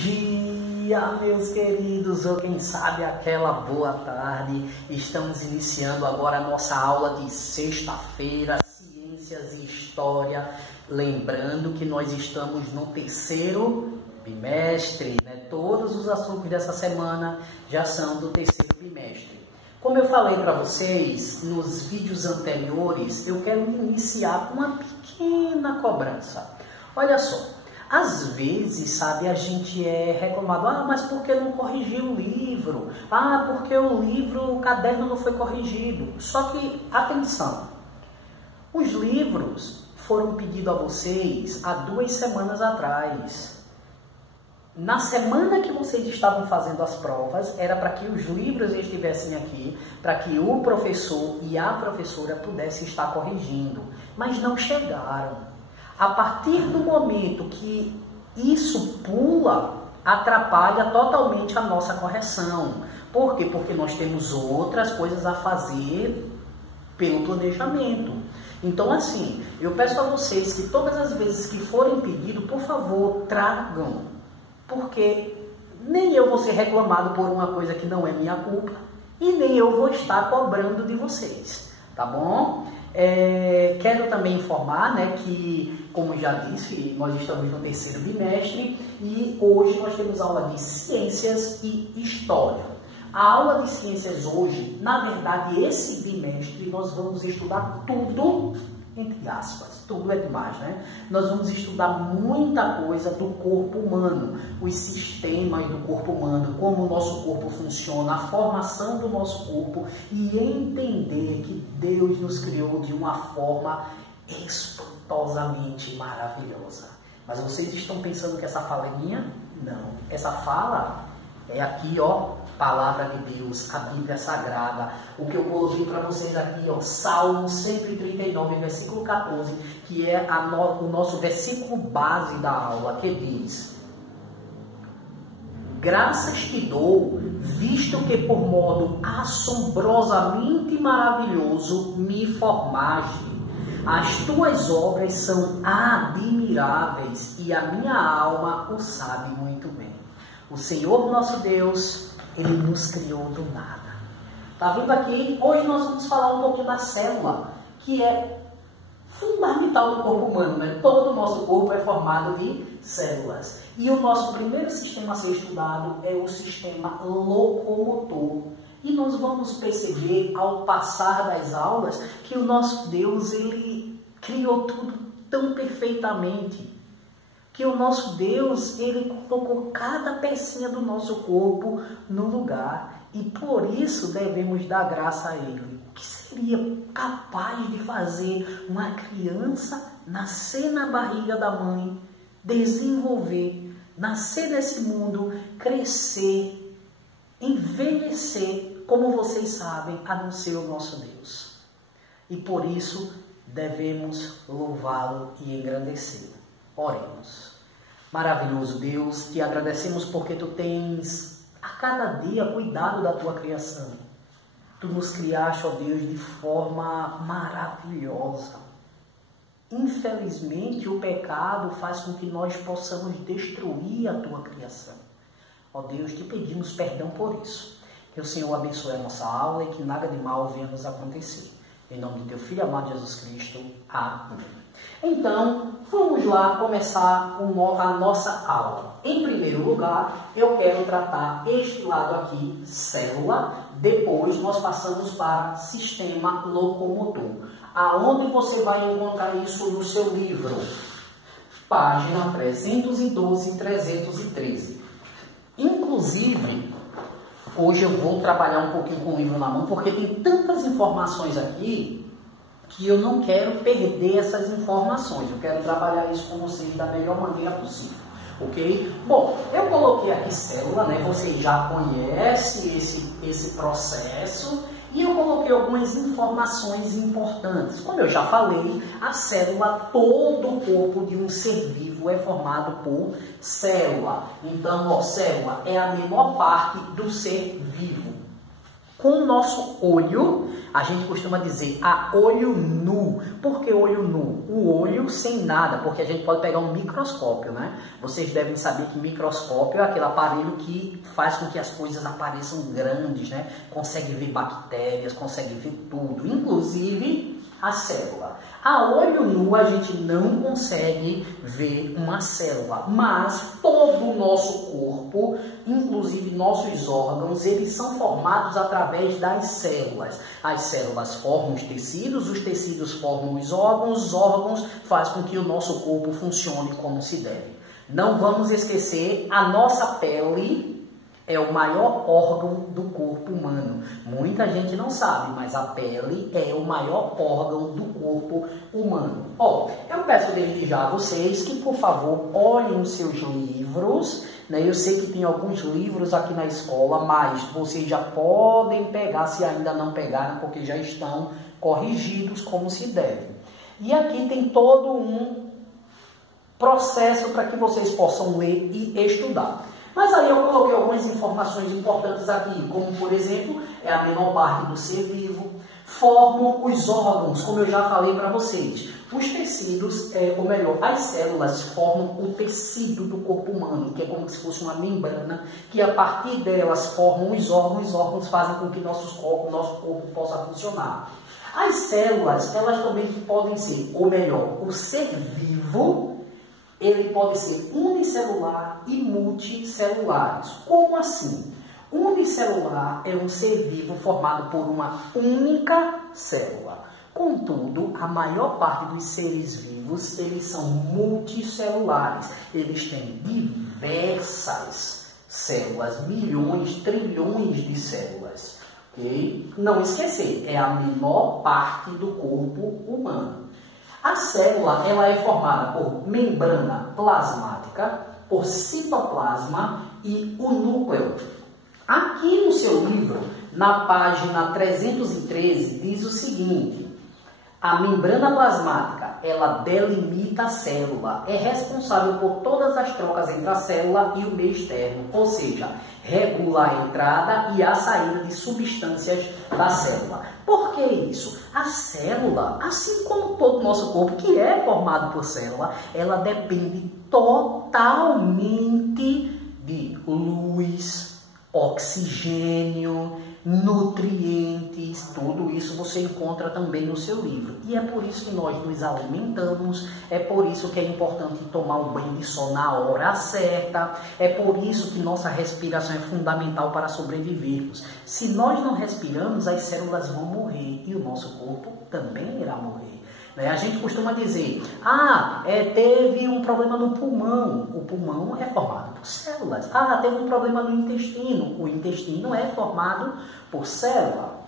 dia, meus queridos, ou quem sabe aquela boa tarde. Estamos iniciando agora a nossa aula de sexta-feira, Ciências e História. Lembrando que nós estamos no terceiro bimestre, né? Todos os assuntos dessa semana já são do terceiro bimestre. Como eu falei para vocês nos vídeos anteriores, eu quero iniciar com uma pequena cobrança. Olha só. Às vezes, sabe, a gente é reclamado, mas por que não corrigiu o livro? Porque o livro, o caderno não foi corrigido. Só que, atenção, os livros foram pedidos a vocês há 2 semanas atrás. Na semana que vocês estavam fazendo as provas, era para que os livros estivessem aqui, para que o professor e a professora pudessem estar corrigindo, mas não chegaram. A partir do momento que isso pula, atrapalha totalmente a nossa correção. Por quê? Porque nós temos outras coisas a fazer pelo planejamento. Então, assim, eu peço a vocês que todas as vezes que forem pedido, por favor, tragam. Porque nem eu vou ser reclamado por uma coisa que não é minha culpa e nem eu vou estar cobrando de vocês, tá bom? Quero também informar, né, que, como já disse, nós estamos no terceiro bimestre e hoje nós temos aula de Ciências e História. A aula de Ciências hoje, na verdade, esse bimestre, nós vamos estudar tudo, entre aspas, tudo é demais, né? Nós vamos estudar muita coisa do corpo humano, os sistemas do corpo humano, como o nosso corpo funciona, a formação do nosso corpo e entender que Deus nos criou de uma forma espantosamente maravilhosa. Mas vocês estão pensando que essa fala é minha? Não. Essa fala é aqui, ó, Palavra de Deus, a Bíblia Sagrada. O que eu coloquei para vocês aqui, ó, Salmo 139, versículo 14, que é o nosso versículo base da aula, que diz: graças te dou, visto que por modo assombrosamente maravilhoso me formaste. As tuas obras são admiráveis e a minha alma o sabe muito bem. O Senhor nosso Deus, Ele nos criou do nada. Tá vendo aqui? Hoje nós vamos falar um pouquinho da célula, que é fundamental no corpo humano, né? Todo o nosso corpo é formado de células. E o nosso primeiro sistema a ser estudado é o sistema locomotor. E nós vamos perceber, ao passar das aulas, que o nosso Deus, Ele criou tudo tão perfeitamente. Que o nosso Deus, Ele colocou cada pecinha do nosso corpo no lugar. E por isso devemos dar graça a Ele. O que seria capaz de fazer uma criança nascer na barriga da mãe, desenvolver, nascer nesse mundo, crescer, envelhecer, como vocês sabem, a não ser o nosso Deus. E por isso devemos louvá-lo e engrandecê-lo. Oremos. Maravilhoso Deus, te agradecemos porque tu tens a cada dia cuidado da tua criação. Tu nos criaste, ó Deus, de forma maravilhosa. Infelizmente, o pecado faz com que nós possamos destruir a tua criação. Ó Deus, te pedimos perdão por isso. Que o Senhor abençoe a nossa aula e que nada de mal venha nos acontecer. Em nome de teu Filho amado Jesus Cristo. Amém. Então, vamos lá começar a nossa aula. Em primeiro lugar, eu quero tratar este lado aqui, célula. Depois, nós passamos para sistema locomotor. Aonde você vai encontrar isso no seu livro? Página 312 e 313. Inclusive, hoje eu vou trabalhar um pouquinho com o livro na mão, porque tem tantas informações aqui que eu não quero perder essas informações. Eu quero trabalhar isso com vocês da melhor maneira possível, ok? Bom, eu coloquei aqui célula, né? Vocês já conhecem esse processo. E eu coloquei algumas informações importantes. Como eu já falei, a célula, todo o corpo de um ser vivo é formado por célula. Então, ó, célula é a menor parte do ser vivo. Com o nosso olho, a gente costuma dizer a olho nu. Por que olho nu? O olho sem nada, porque a gente pode pegar um microscópio, né? Vocês devem saber que microscópio é aquele aparelho que faz com que as coisas apareçam grandes, né? Consegue ver bactérias, consegue ver tudo, inclusive a célula. A olho nu a gente não consegue ver uma célula, mas todo o nosso corpo, inclusive nossos órgãos, eles são formados através das células. As células formam os tecidos formam os órgãos fazem com que o nosso corpo funcione como se deve. Não vamos esquecer, a nossa pele é o maior órgão do corpo humano. Muita gente não sabe, mas a pele é o maior órgão do corpo humano. Eu peço desde já a vocês que, por favor, olhem os seus livros, né? Eu sei que tem alguns livros aqui na escola, mas vocês já podem pegar, se ainda não pegaram, porque já estão corrigidos como se deve. E aqui tem todo um processo para que vocês possam ler e estudar. Mas aí eu coloquei algumas informações importantes aqui, como por exemplo, é a menor parte do ser vivo, formam os órgãos, como eu já falei para vocês. Os tecidos, ou melhor, as células formam o tecido do corpo humano, que é como se fosse uma membrana, que a partir delas formam os órgãos fazem com que nosso corpo possa funcionar. As células, elas também podem ser, ou melhor, o ser vivo, ele pode ser unicelular e multicelulares. Como assim? Unicelular é um ser vivo formado por uma única célula. Contudo, a maior parte dos seres vivos, eles são multicelulares. Eles têm diversas células, milhões, trilhões de células. Okay? Não esquecer, é a menor parte do corpo humano. A célula ela é formada por membrana plasmática, por citoplasma e o núcleo. Aqui no seu livro, na página 313, diz o seguinte: a membrana plasmática ela delimita a célula, é responsável por todas as trocas entre a célula e o meio externo, ou seja, regula a entrada e a saída de substâncias da célula. Por que isso? A célula, assim como todo o nosso corpo, que é formado por célula, ela depende totalmente de luz, oxigênio, nutrientes, tudo isso você encontra também no seu livro. E é por isso que nós nos alimentamos, é por isso que é importante tomar um banho de sol na hora certa, é por isso que nossa respiração é fundamental para sobrevivermos. Se nós não respiramos, as células vão morrer e o nosso corpo também irá morrer. A gente costuma dizer, teve um problema no pulmão. O pulmão é formado por células. Teve um problema no intestino. O intestino é formado por célula.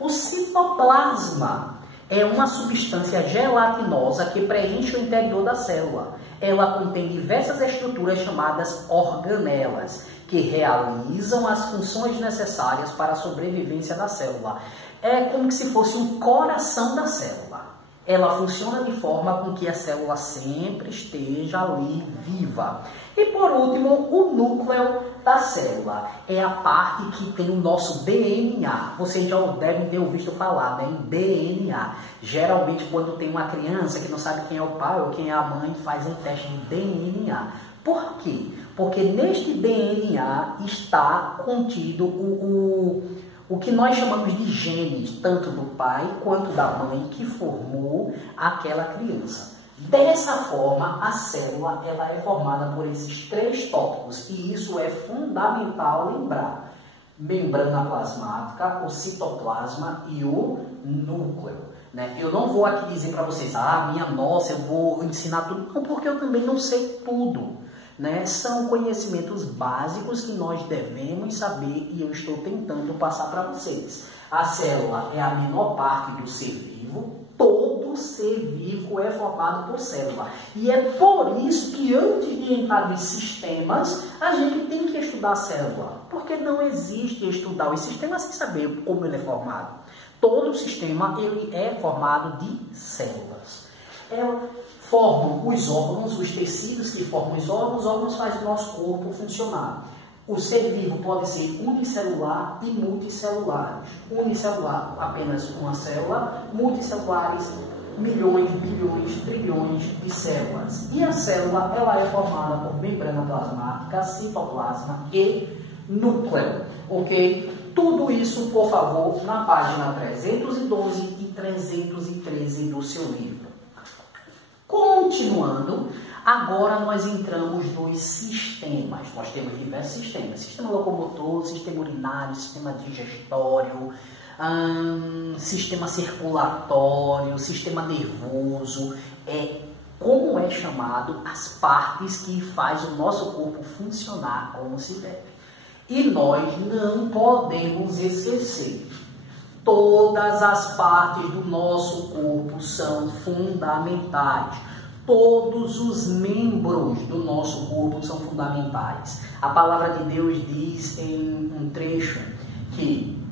O citoplasma é uma substância gelatinosa que preenche o interior da célula. Ela contém diversas estruturas chamadas organelas, que realizam as funções necessárias para a sobrevivência da célula. É como se fosse um coração da célula. Ela funciona de forma com que a célula sempre esteja ali viva. E por último, o núcleo da célula é a parte que tem o nosso DNA. Vocês já devem ter ouvido falar, né, em DNA. Geralmente, quando tem uma criança que não sabe quem é o pai ou quem é a mãe, faz um teste de DNA. Por quê? Porque neste DNA está contido o que nós chamamos de genes, tanto do pai quanto da mãe que formou aquela criança. Dessa forma, a célula ela é formada por esses três tópicos e isso é fundamental lembrar. Membrana plasmática, o citoplasma e o núcleo. Né? Eu não vou aqui dizer para vocês, minha nossa, eu vou ensinar tudo, não, porque eu também não sei tudo. Né? São conhecimentos básicos que nós devemos saber e eu estou tentando passar para vocês. A célula é a menor parte do ser vivo, todo ser vivo é formado por célula. E é por isso que antes de entrar nos sistemas, a gente tem que estudar a célula. Porque não existe estudar os sistemas sem saber como ele é formado. Todo sistema ele é formado de células. Formam os órgãos, os tecidos que formam os órgãos fazem o nosso corpo funcionar. O ser vivo pode ser unicelular e multicelular. Unicelular, apenas uma célula. Multicelulares, milhões, bilhões, trilhões de células. E a célula, ela é formada por membrana plasmática, citoplasma e núcleo. Ok? Tudo isso, por favor, na página 312 e 313 do seu livro. Continuando, agora nós entramos nos sistemas. Nós temos diversos sistemas. Sistema locomotor, sistema urinário, sistema digestório, sistema circulatório, sistema nervoso. Como é chamado as partes que faz o nosso corpo funcionar como se deve. E nós não podemos esquecer. Todas as partes do nosso corpo são fundamentais. Todos os membros do nosso corpo são fundamentais. A palavra de Deus diz em um trecho que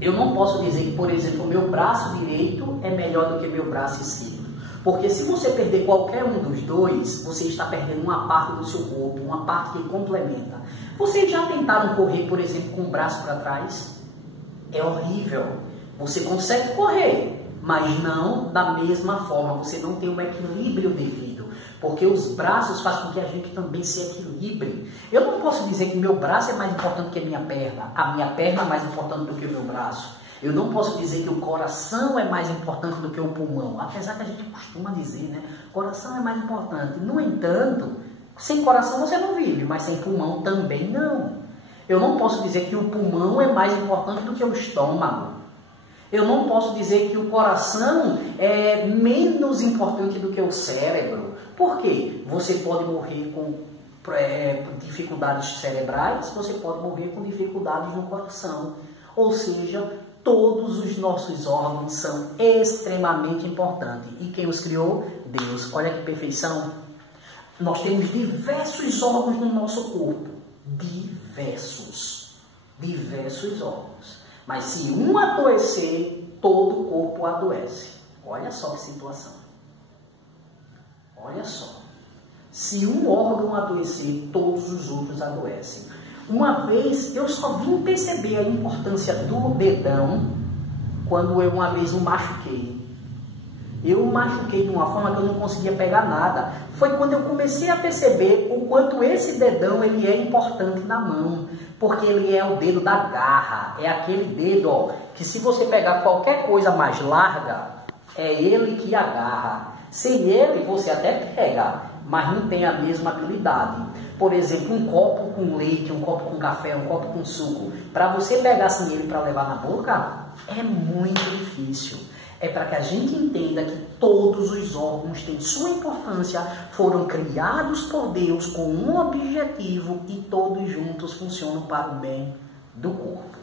eu não posso dizer que, por exemplo, o meu braço direito é melhor do que meu braço esquerdo. Porque se você perder qualquer um dos dois, você está perdendo uma parte do seu corpo, uma parte que complementa. Vocês já tentaram correr, por exemplo, com o braço para trás? É horrível. Você consegue correr, mas não da mesma forma. Você não tem um equilíbrio devido. Porque os braços fazem com que a gente também se equilibre. Eu não posso dizer que meu braço é mais importante que a minha perna. A minha perna é mais importante do que o meu braço. Eu não posso dizer que o coração é mais importante do que o pulmão. Apesar que a gente costuma dizer, né? O coração é mais importante. No entanto, sem coração você não vive, mas sem pulmão também não. Eu não posso dizer que o pulmão é mais importante do que o estômago. Eu não posso dizer que o coração é menos importante do que o cérebro. Por quê? Você pode morrer com dificuldades cerebrais, você pode morrer com dificuldades no coração. Ou seja, todos os nossos órgãos são extremamente importantes. E quem os criou? Deus. Olha que perfeição. Nós temos diversos órgãos no nosso corpo. Diversos órgãos. Mas se um adoecer, todo o corpo adoece. Olha só que situação. Olha só. Se um órgão adoecer, todos os outros adoecem. Uma vez, eu só vim perceber a importância do dedão quando eu uma vez o machuquei. Eu o machuquei de uma forma que eu não conseguia pegar nada. Foi quando eu comecei a perceber o quanto esse dedão ele é importante na mão. Porque ele é o dedo da garra. É aquele dedo, ó, que se você pegar qualquer coisa mais larga, é ele que agarra. Sem ele, você até pega, mas não tem a mesma habilidade. Por exemplo, um copo com leite, um copo com café, um copo com suco. Para você pegar assim ele para levar na boca, é muito difícil. É para que a gente entenda que todos os órgãos têm sua importância, foram criados por Deus com um objetivo e todos juntos funcionam para o bem do corpo.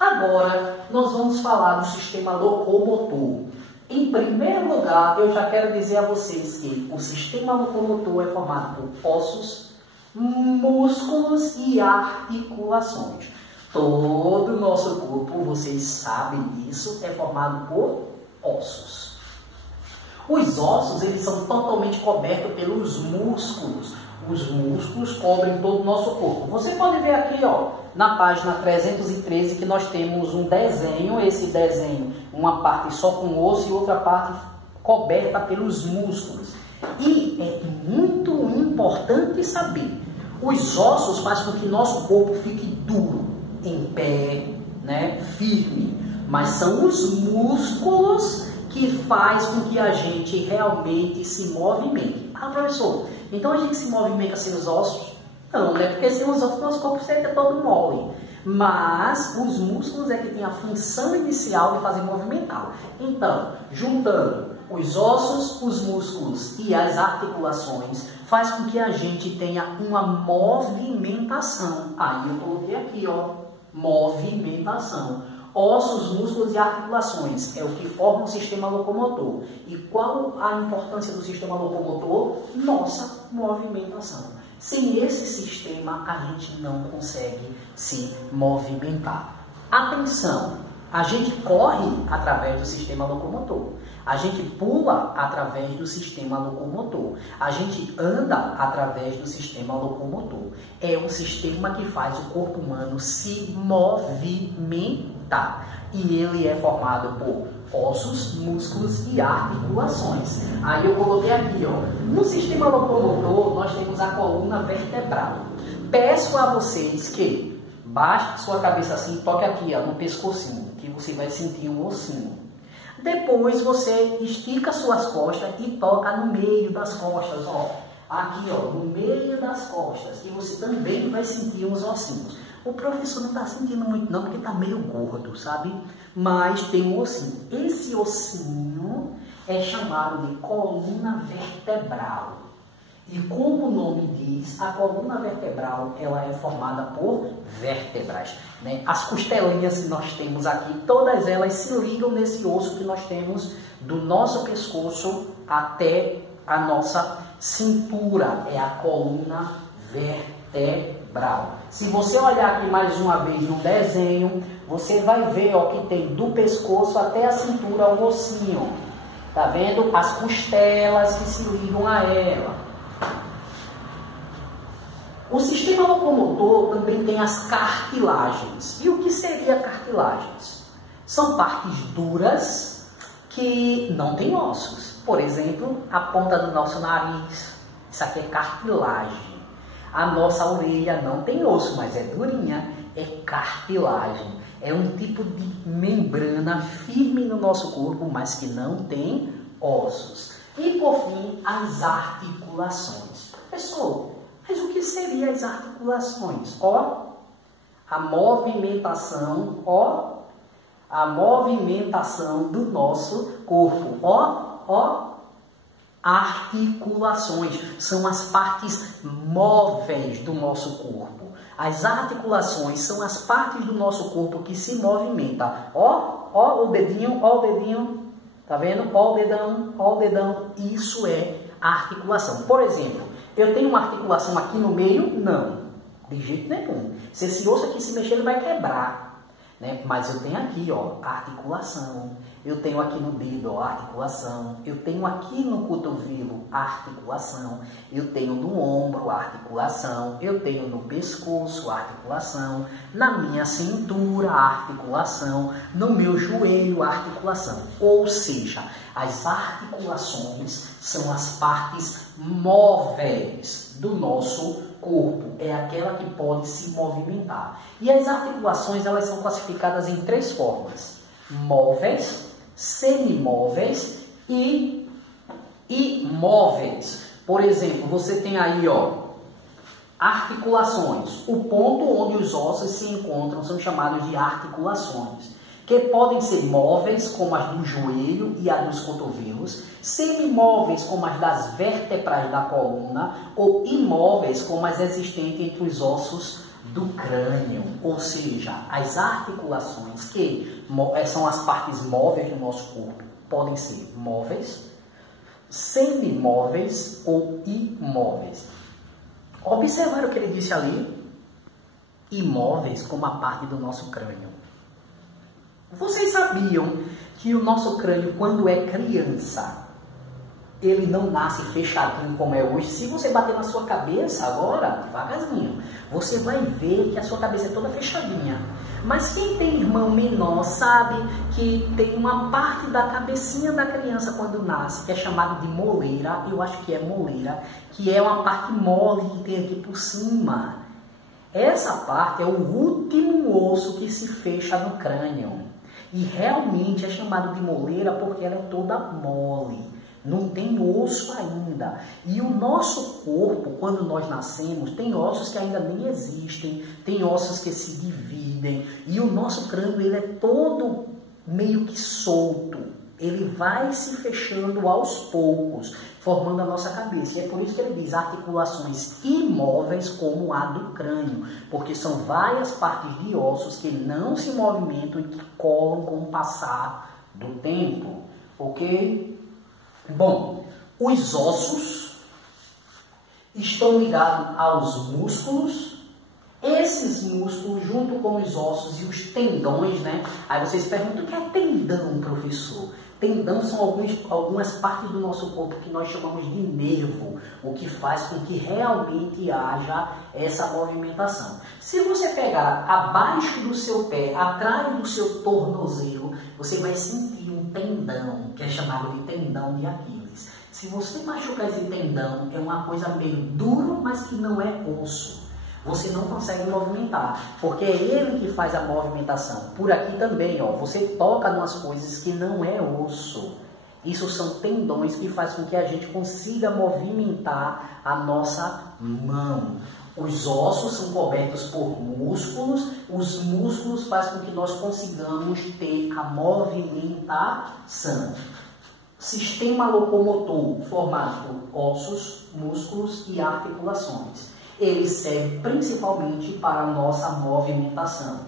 Agora, nós vamos falar do sistema locomotor. Em primeiro lugar, eu já quero dizer a vocês que o sistema locomotor é formado por ossos, músculos e articulações. Todo o nosso corpo, vocês sabem disso, é formado por ossos. Os ossos, eles são totalmente cobertos pelos músculos. Os músculos cobrem todo o nosso corpo. Você pode ver aqui, ó, na página 313, que nós temos um desenho. Esse desenho, uma parte só com osso e outra parte coberta pelos músculos. E é muito importante saber, os ossos fazem com que nosso corpo fique duro, em pé, né, firme. Mas são os músculos que faz com que a gente realmente se movimente. Ah, professor, então a gente se movimenta sem os ossos? Não, né? Porque sem os ossos nosso corpo seria todo mole. Mas os músculos é que tem a função inicial de fazer movimentar. Então, juntando os ossos, os músculos e as articulações, faz com que a gente tenha uma movimentação. Aí eu coloquei aqui, ó, movimentação. Ossos, músculos e articulações é o que forma o sistema locomotor. E qual a importância do sistema locomotor? Nossa movimentação. Sem esse sistema, a gente não consegue se movimentar. Atenção! A gente corre através do sistema locomotor. A gente pula através do sistema locomotor. A gente anda através do sistema locomotor. É o sistema que faz o corpo humano se movimentar. E ele é formado por ossos, músculos e articulações. Aí eu coloquei aqui, ó. No sistema locomotor, nós temos a coluna vertebral. Peço a vocês que baixe sua cabeça assim, toque aqui, ó, no pescocinho, que você vai sentir um ossinho. Depois você estica suas costas e toca no meio das costas, ó. Aqui, ó, no meio das costas, que você também vai sentir uns ossinhos. O professor não está sentindo muito não, porque está meio gordo, sabe? Mas tem um ossinho. Esse ossinho é chamado de coluna vertebral. E como o nome diz, a coluna vertebral ela é formada por vértebras, né? As costelinhas que nós temos aqui, todas elas se ligam nesse osso que nós temos do nosso pescoço até a nossa cintura. É a coluna vertebral. Se você olhar aqui mais uma vez no desenho, você vai ver, ó, que tem do pescoço até a cintura o ossinho. Tá vendo? As costelas que se ligam a ela. O sistema locomotor também tem as cartilagens. E o que seria cartilagens? São partes duras que não têm ossos. Por exemplo, a ponta do nosso nariz. Isso aqui é cartilagem. A nossa orelha não tem osso, mas é durinha. É cartilagem. É um tipo de membrana firme no nosso corpo, mas que não tem ossos. E por fim, as articulações. Professor, mas o que seriam as articulações? Ó, a movimentação, ó, a movimentação do nosso corpo. Ó, articulações são as partes móveis do nosso corpo. As articulações são as partes do nosso corpo que se movimentam. Ó o dedinho, tá vendo? Ó o dedão, isso é articulação. Por exemplo, eu tenho uma articulação aqui no meio? Não, de jeito nenhum. Se esse osso aqui se mexer, ele vai quebrar, né? Mas eu tenho aqui, ó, articulação. Eu tenho aqui no dedo, ó, articulação. Eu tenho aqui no cotovelo, articulação. Eu tenho no ombro, articulação. Eu tenho no pescoço, articulação. Na minha cintura, articulação. No meu joelho, articulação. Ou seja, as articulações são as partes móveis do nosso corpo. É aquela que pode se movimentar. E as articulações, elas são classificadas em 3 formas: móveis, semimóveis e imóveis. Por exemplo, você tem aí, ó, articulações. O ponto onde os ossos se encontram são chamados de articulações, que podem ser móveis, como as do joelho e a dos cotovelos, semimóveis, como as das vértebras da coluna, ou imóveis, como as existentes entre os ossos do crânio. Ou seja, as articulações, que são as partes móveis do nosso corpo, podem ser móveis, semimóveis ou imóveis. Observaram o que ele disse ali? Imóveis como a parte do nosso crânio. Vocês sabiam que o nosso crânio, quando é criança, ele não nasce fechadinho como é hoje? Se você bater na sua cabeça agora, devagarzinho, você vai ver que a sua cabeça é toda fechadinha. Mas quem tem irmão menor sabe que tem uma parte da cabecinha da criança quando nasce, que é chamada de moleira, eu acho que é moleira, que é uma parte mole que tem aqui por cima. Essa parte é o último osso que se fecha no crânio. E realmente é chamado de moleira porque ela é toda mole. Não tem osso ainda. E o nosso corpo, quando nós nascemos, tem ossos que ainda nem existem, tem ossos que se dividem. E o nosso crânio, ele é todo meio que solto. Ele vai se fechando aos poucos, formando a nossa cabeça. E é por isso que ele diz articulações imóveis como a do crânio, porque são várias partes de ossos que não se movimentam e que colam com o passar do tempo. Ok? Bom, os ossos estão ligados aos músculos. Esses músculos, junto com os ossos e os tendões, né? Aí vocês perguntam, o que é tendão, professor? Tendão são algumas partes do nosso corpo que nós chamamos de nervo, o que faz com que realmente haja essa movimentação. Se você pegar abaixo do seu pé, atrás do seu tornozelo, você vai sentir um tendão, que é chamado de tendão de Aquiles. Se você machucar esse tendão, é uma coisa meio dura, mas que não é osso. Você não consegue movimentar, porque é ele que faz a movimentação. Por aqui também, ó, você toca em umas coisas que não é osso. Isso são tendões que fazem com que a gente consiga movimentar a nossa mão. Os ossos são cobertos por músculos, os músculos fazem com que nós consigamos ter a movimentação. Sistema locomotor formado por ossos, músculos e articulações. Ele serve principalmente para a nossa movimentação.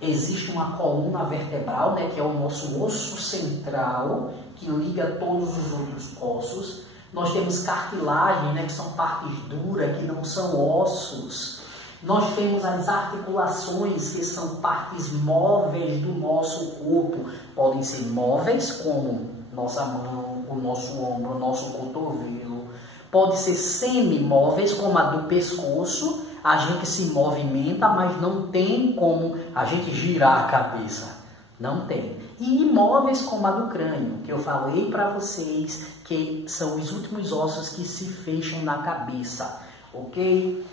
Existe uma coluna vertebral, né, que é o nosso osso central, que liga todos os outros ossos. Nós temos cartilagem, né, que são partes duras, que não são ossos. Nós temos as articulações, que são partes móveis do nosso corpo. Podem ser móveis, como nossa mão, o nosso ombro, o nosso cotovelo. Pode ser semimóveis, como a do pescoço. A gente se movimenta, mas não tem como a gente girar a cabeça. Não tem. E imóveis, como a do crânio, que eu falei para vocês, que são os últimos ossos que se fecham na cabeça. Ok?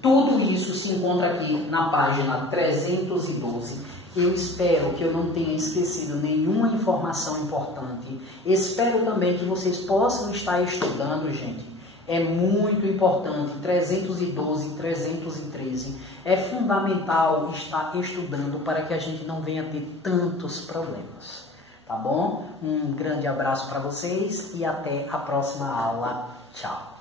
Tudo isso se encontra aqui na página 312. Eu espero que eu não tenha esquecido nenhuma informação importante. Espero também que vocês possam estar estudando, gente. É muito importante. 312, 313. É fundamental estar estudando para que a gente não venha ter tantos problemas. Tá bom? Um grande abraço para vocês e até a próxima aula. Tchau.